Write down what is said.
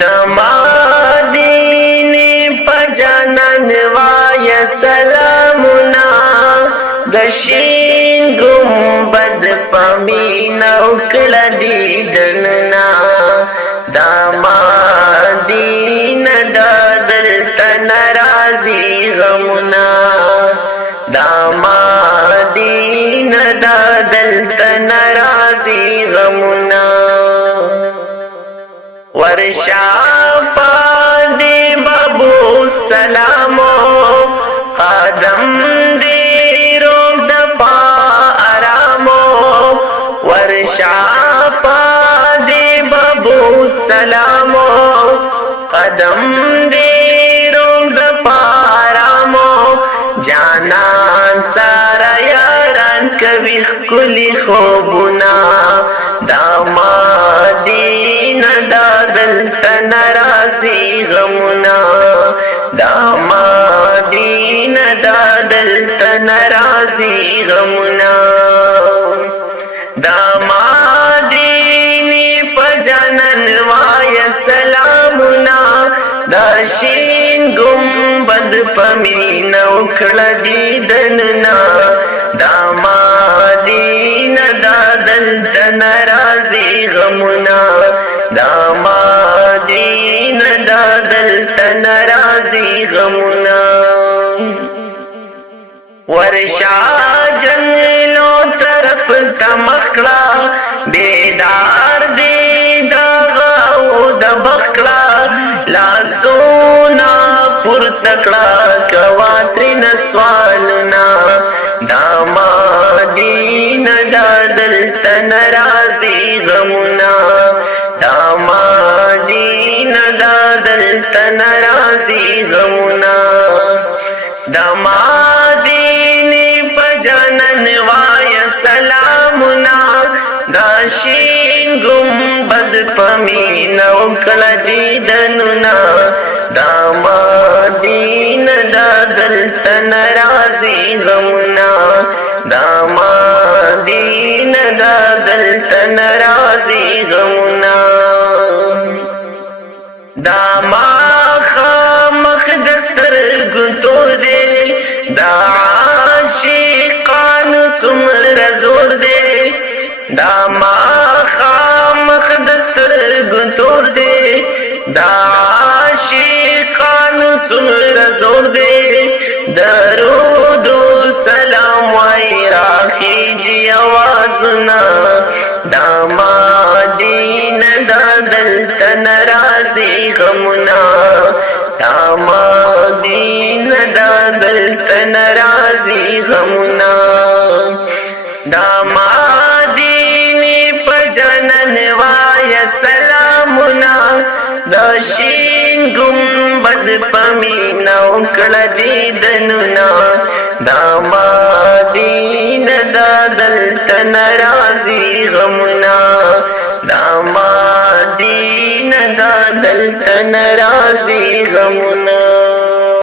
दमादीने पजनन वाय सलामुना दशीन गुंबद पमीना उकल दीदनना दामादीन दादल तनराजी गमुना दामादीन दादल तनराजी गमुना वर्षा पादे बाबू सलामो कदम दे रोग दपा आरामो वर्षा पादे बाबू सलामो कदम दे रोग दपा आरामो जानान सारा यारान कभी कुली खोबुना दामादीन दादल तनराजी गमुना दामादीन दादल तनराजी गमुना दामादीनी पजनन वाय सलामुना दाशीन गुंबद पमीना उखड़ दीदनना दामादीन दादल तनराजी गमुना दामादीन दादल तनराजी गमुना वर्षा जंगलों तरफ तमकड़ा बेदार दे दागाओ दबकड़ा लासोना पुरतकड़ा कवात्रिन स्वालना दामादीन दादल तनराजी गमुना दामादीन दादल तनराजी गमुना दामादीनी पजनन वाय सलामुना दाशीन गुंबद पमीना उकल दीदनुना दामादीन दादल तनराजी गमुना दामादीन दादल तनराजी गमुना दामा मखदस्तर गुतो दे दाशिकान सुमर जोर दे दामा मखदस्तर गुतो दे दाशिकान सुमर जोर दे दरूद सलाम वाई राखी जी आवाज़ना दामादीन दादल तनराजी गमुना दामादीन दादल तनराजी गमुना दामादीनी पजनन वाय सलामुना दाशीन गुंबद पमीना उकल दीदनुना दामादीन दादल तनराजी गमुना दामादीन दादल तनराजी गमुना।